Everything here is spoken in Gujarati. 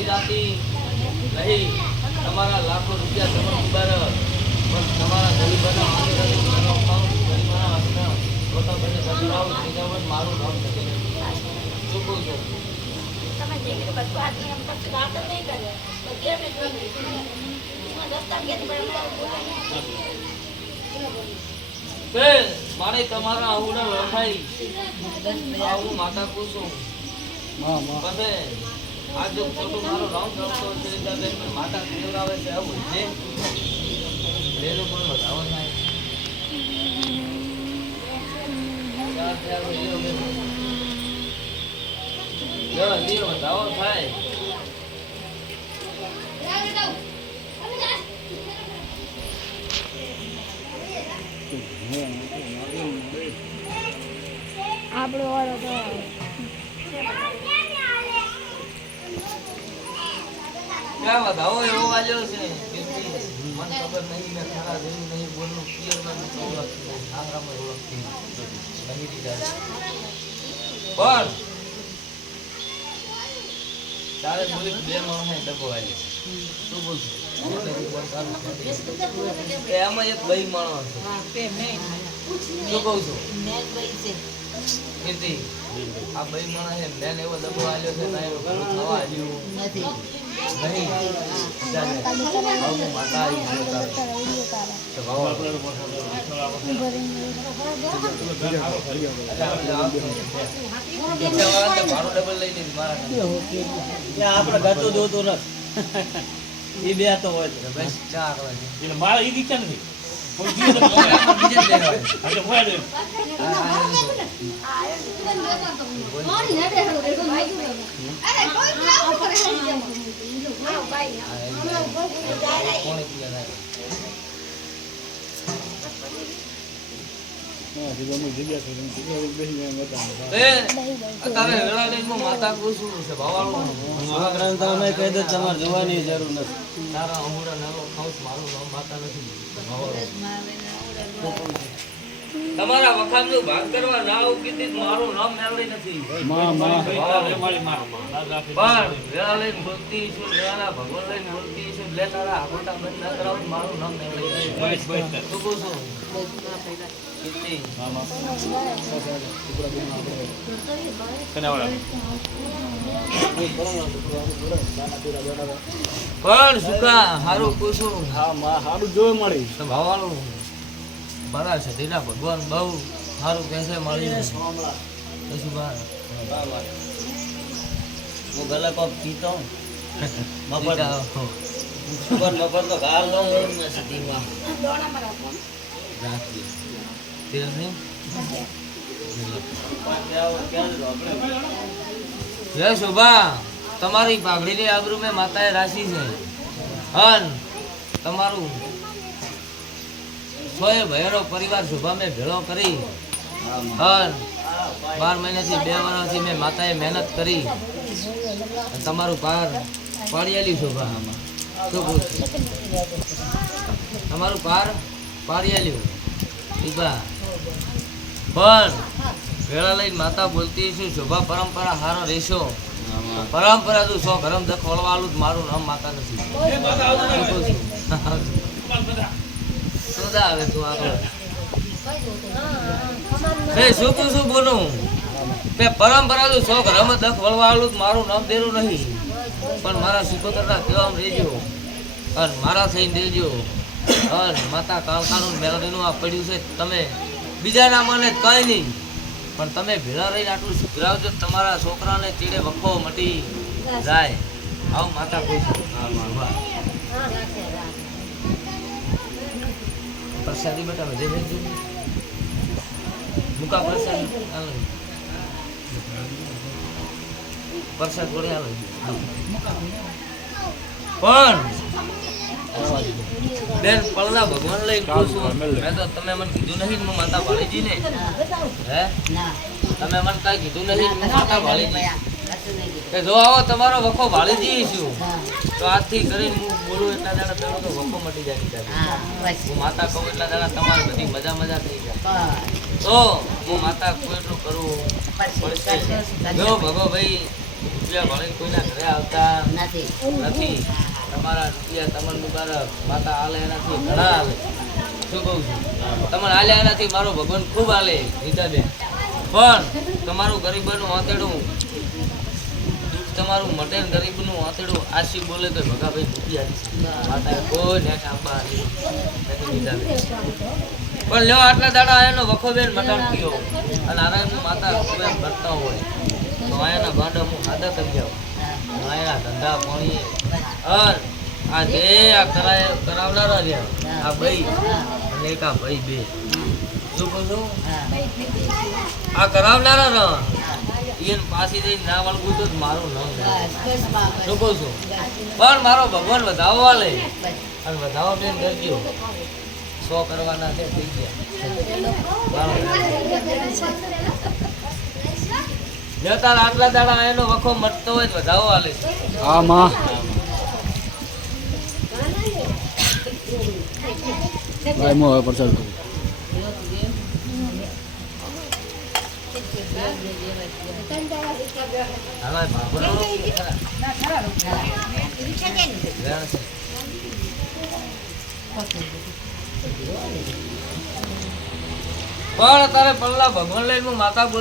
અડધી રાતે નહીં તમારા લાખો રૂપિયા જમા ઉબાર પણ તમારા ગરીબોના આંદોલન ગરીબોના હાથના પોતા બને બદલાવ નિજામત મારું નામ નથી શું કહું છું તમે જે કીધું બધું આદમી એમ પછી વાત જ નહીં કરે તો કેમ નહીં રસ્તા ક્યાંથી પણ મારે તમારા આવુડા લખાઈ આવું માતા પૂછું પછી આ જો ફોટો મારો રાઉન્ડ કરતો છે એટલે માતા કેવડાવે છે આવું છે લેલો પણ વધાવો થાય દીવો વધાવો થાય આપણો વાળો તો ક્યાં વધાવો એવો વાલ્યો છે મને ખબર નહીં ને ખરા જેવું નહીં બોલનું પિયરમાં નથી ઓળખતી આંગળામાં ઓળખતી નહીં દીધા પણ તારે બોલી બે માણસને ડબ્બો વાલ્યો શું બોલશું એમાં એક ભાઈ માણસ છે શું કહું છું કીર્તિ આ ભાઈ માણસે મેન એવો ડબ્બો આલ્યો છે ના એવો ઘણું થવા આવ્યું નહીં ચાલે આવું માતા આવી ગયો તારે તો ભાવ મારો ડબલ લઈ લીધી મારા આપણે ગાતો જોતો નથી એ બે તો હોય બસ ચા કરવા છે એટલે મારા ઈ દીકરા નથી બીજે જ લેવા એટલે હોય ને કોણે કીધા અત્યારે વેળાલીમાં માતા પૂછું છે ભાવાળું કહી દો તમારે જોવાની જરૂર નથી તારા અમુડા નાનો ખાઉસ મારું નામ માતા નથી તમારા વખાણનું ભાગ કરવા ના આવું કીધી મારું નામ મેળવી નથી પણ વેળાલીન મૂર્તિ છું વેળાના ભગવાન લઈને મૂર્તિ છું લે તારા આખોટા બંધ ના કરાવું મારું નામ મેળવી નથી શું કહું છું કીર્તિ પણ સુકા હારું પૂછું સારું જોવા મળી તો ભાવાળું બરા છે તેના ભગવાન બહુ સારું પૈસે મળ્યું શું બા હું ગલા કોપ પીતો મફત મફત તો ઘાલ નો સિટીમાં રાખી તેલ નહીં જય શોભા તમારી પાઘડીની આબરૂ મેં માતાએ રાશી છે અન તમારું સોએ ભયરો પરિવાર શોભા મેં ભેળો કરી અન 12 મહિનાથી 2 વર્ષથી મેં માતાએ મહેનત કરી તમારું પાર પાડિયાલી શોભા શું કહું તમારું પાર પાડિયાલ્યું દીપા પણ ભેળા લઈને માતા બોલતી છું શોભા પરંપરા હારો રહેશો પરંપરા તું સો ગરમ દખ વળવાલું મારું નામ માતા નથી શું આવે તું આગળ શું કહું છું બોલું કે પરંપરા તું સો ગરમ દખ વળવાલું મારું નામ દેરું નહીં પણ મારા સુપુત્રના કહેવામાં રહેજો અને મારા થઈને દેજો અને માતા કાળકાનું મેલડીનું આ પડ્યું છે તમે બીજા ના મને કઈ નહીં પણ તમે ભેળા રહીને આટલું સુધરાવજો તમારા છોકરાને ચીડે વખો મટી જાય આવું માતા કોઈ પ્રસાદી બતાવો જય જય મુકા પ્રસાદી હાલો પ્રસાદ જોડે હાલો પણ બેન પળના ભગવાન લઈ પૂછું મેં તો તમે મને કીધું નહીં હું માતા ભાળીજી ને હે તમે મને કઈ કીધું નહીં હું માતા ભાળીજી કે જો આવો તમારો વખો ભાળીજી છું તો આજથી કરીને હું બોલું એટલા દાડા પેલો તો વખો મટી જાય હું માતા કહું એટલા દાડા તમારી બધી મજા મજા થઈ જાય તો હું માતા કોઈ એટલું કરવું પડશે જો ભગો ભાઈ રૂપિયા ભણીને કોઈના ઘરે આવતા નથી નથી. તમારા રૂપિયા તમને મુબારક માતા આલે એનાથી ઘણા આવે. શું કહું છું તમને આલે એનાથી મારો ભગવાન ખૂબ આલે રીતાબેન. પણ તમારું ગરીબનું આંતેડું દુઃખ તમારું મટે ને ગરીબનું આંતેડું આશી બોલે તો ભગાભાઈ રૂપિયા માતાએ કોઈ નેટ આપવા નથી રીતાબેન. પણ લ્યો આટલા દાડા એનો વખો બેન મટાડ ગયો અને આના માતા ખૂબ એમ ભરતા હોય તો આયાના ભાંડા હું ખાધા કરી જાઉં. આયા ધંધા પાણી અર આ જે આ કરાવનારા રહ્યા આ ભાઈ અને એક આ ભાઈ બે. શું કહું છું આ કરાવનારા રહ્યા એને પાછી જઈને ના વળગું તો જ મારું નામ જાય. શું કહું છું પણ મારો ભગવાન વધાવવા લે અને વધાવવા બેન કરજો 100 કરવાના છે થઈ ગયા. જો તાર આટલા દાડા એનો વખો મટતો હોય તો વધાવો હાલે. હા માં ભાઈ મો હવે પરસાદ કરું. હાલો ભાભરો પણ તારે પલ્લા ભગવાન લઈને હું માતા બોલ